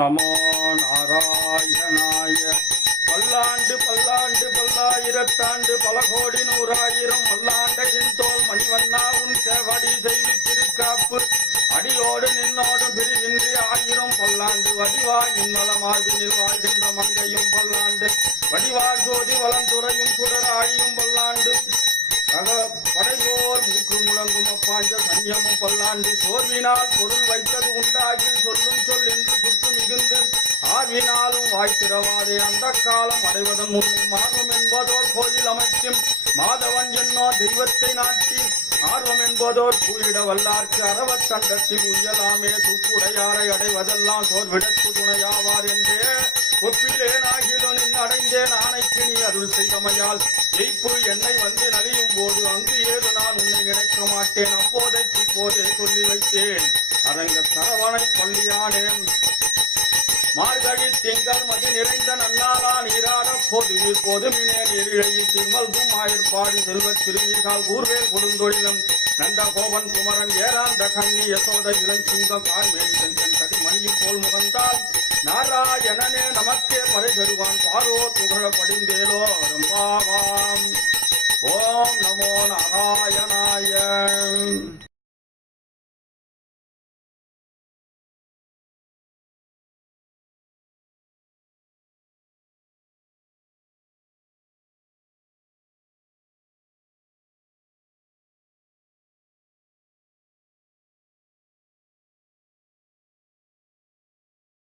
நமோ நாராயணாய. பல்லாண்டு பல்லாண்டு பல்லாயிரத்தாண்டு பல கோடி நூறாயிரம் மல்லாண்டையின் தோல் மணிவண்ணா உன் சேவடி செய்து திருக்காப்பு அடியோடு நின்னோடும் பிரிவின்றி ஆயிரம் பல்லாண்டு வடிவாய் நின்மலமார்பினில் வாழ்கின்ற மங்கையும் பல்லாண்டு வடிவார் ஜோதி வளந்துறையும் சுடராழியும் பல்லாண்டு படையோர் மூக்கு முழங்கும் அப்பாஞ்ச சன்யமும் பல்லாண்டு சோர்வினால் பொருள் வைத்தது உண்டாகி சொல்லும் சொல் என்று குத்து மிகுந்து ஆர்வினாலும் வாய்த்திரவாதே அந்த காலம் அடைவதன் முன்னும் ஆர்வம் என்பதோர் கோயில் அமைக்கும் மாதவன் என்னோ தெய்வத்தை நாட்டி ஆர்வம் என்பதோர் கூயிட வல்லார்க்கு அறவத்தண்டத்தில் உயலாமே தூக்குடையாரை அடைவதெல்லாம் சோர்விடத்து துணையாவார் என்றே ஒப்பிலேனாகிலும் நின் அடைந்தேன் ஆணைக்கு நீ அருள் செய்தமையால் ஜெய்ப்பு என்னை வந்து நலியும் போது அங்கு ஏது நான் உன்னை நினைக்க மாட்டேன் அப்போதைக்கு போதே சொல்லி வைத்தேன் அரங்க சரவணை பள்ளியானேன் மார்கழி திங்கள் மதி நிறைந்த நன்னாளா நீராட போதுவில் போதுமினேன் எரிழையில் திருமல்கும் ஆயற்பாடி செல்வத் திருமிகால் ஊர்வேல் கொடுந்தொழிலும் நந்த கோபன் குமரன் ஏராந்த கண்ணி யசோத இளஞ்சிங்கம் கார்மேல் செஞ்சன் கதி மணியும் போல் முகந்தால் நாராயணனே நமக்கே பறை தருவான் பாரோ புகழ படிந்தேலோ ரம்பாவாம். ஓம் நமோ நாராயணாய.